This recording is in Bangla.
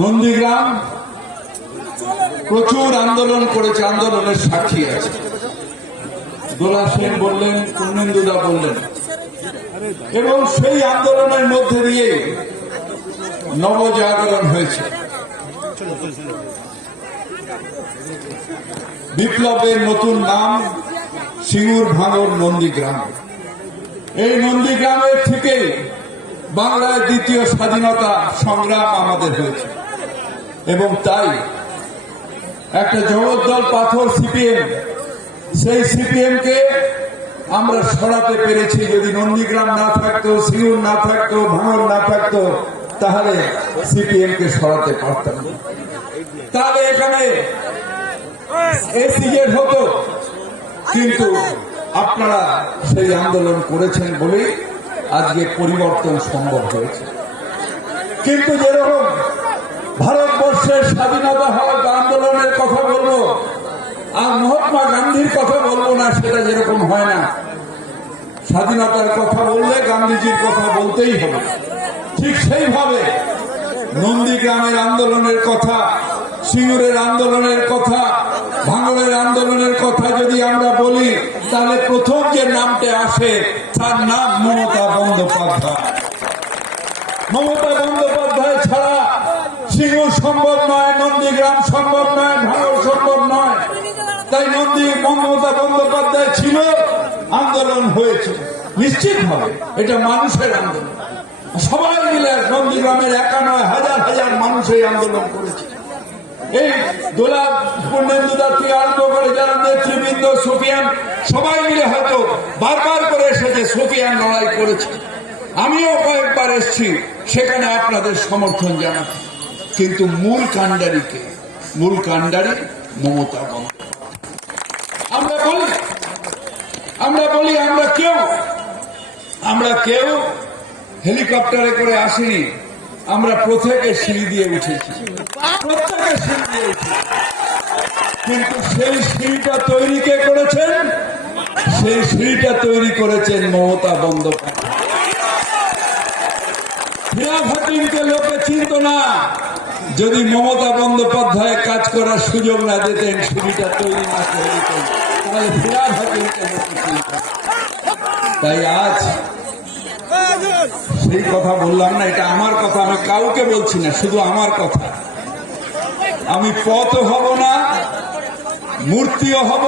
নন্দীগ্রাম প্রচুর আন্দোলন করেছে, আন্দোলনের সাক্ষী আছে। দোলা সেন বললেন, পূর্ণেন্দুদা বললেন, এবং সেই আন্দোলনের মধ্যে দিয়ে নবজাগরণ হয়েছে। বিপ্লবের নতুন নাম সিঙ্গুর ভাঙর নন্দীগ্রাম। এই নন্দীগ্রামের থেকে বাংলার দ্বিতীয় স্বাধীনতা সংগ্রাম আমাদের হয়েছে, এবং তাই একটা জগদ্দল পাথর সিপিএম, সেই সিপিএম কে আমরা সরাতে পেরেছি। যদি নন্দীগ্রাম না থাকতো, সিঙ্গুর না থাকতো, ভাঙর না থাকতো, তাহলে সিপিএম কে সরাতে পারতাম না। তাহলে এখানে এসিজেড হতো, কিন্তু আপনারা সেই আন্দোলন করেছেন বলেই আজকে পরিবর্তন সম্ভব হয়েছে। কিন্তু যেরকম ভারতবর্ষের স্বাধীনতা হওয়ার আন্দোলনের কথা বলবো আর মহাত্মা গান্ধীর কথা বলবো না, সেটা যেরকম হয় না। স্বাধীনতার কথা বললে গান্ধীজির কথা বলতেই হবে। ঠিক সেইভাবে নন্দীগ্রামের আন্দোলনের কথা, সিঙ্গুরের আন্দোলনের কথা, ভাঙড়ের আন্দোলনের কথা যদি আমরা বলি, তাহলে প্রথম যে নামটা আসে তার নাম মমতা বন্দ্যোপাধ্যায়। মমতা বন্দ্যোপাধ্যায় ছাড়া সিঙ্গুর সম্ভব নয়, নন্দীগ্রাম সম্ভব নয়, ভাঙড় সম্ভব নয়। তাই মমতা বন্দ্যোপাধ্যায় ছিল, আন্দোলন হয়েছে। নিশ্চিতভাবে এটা মানুষের আন্দোলন, সবাই মিলে নন্দীগ্রামের একা নয়, হাজার হাজার মানুষ এই আন্দোলন করেছে। এই দোলা পূর্ণেন্দুদা থেকে আরম্ভ করে যারা নেতৃবৃন্দ, সুফিয়ান, সবাই মিলে হয়তো বারবার করে এসেছে, সুফিয়ান লড়াই করেছে। আমিও কয়েকবার এসেছি, সেখানে আপনাদের সমর্থন জানাতে। কিন্তু মূল কাণ্ডারিকে, মূল কাণ্ডারি মমতা বন্দ্যোপাধ্যায়। আমরা বলি আমরা কেউ হেলিকপ্টারে করে আসিনি, আমরা প্রত্যেকের সিঁড়ি দিয়ে উঠেছি, প্রত্যেকের সিঁড়ি দিয়ে উঠেছি। কিন্তু সেই সিঁড়িটা তৈরি কে করেছেন? সেই সিঁড়িটা তৈরি করেছেন মমতা বন্দ্যোপাধ্যায়। ফিরাদ হাকিমকে লোকে চিনত না, যদি মমতা বন্দ্যোপাধ্যায় কাজ করার সুযোগ না দিতেন, সিঁড়িটা তৈরি না করে দিতেন, তাহলে ফিরাদ হাকিমকে লোকে চিনত। তাই আজ সেই কথা বললাম না, এটা আমার কথা, আমি কাউকে বলছি না, শুধু আমার কথা। আমি পথও হব না, মূর্তিও হব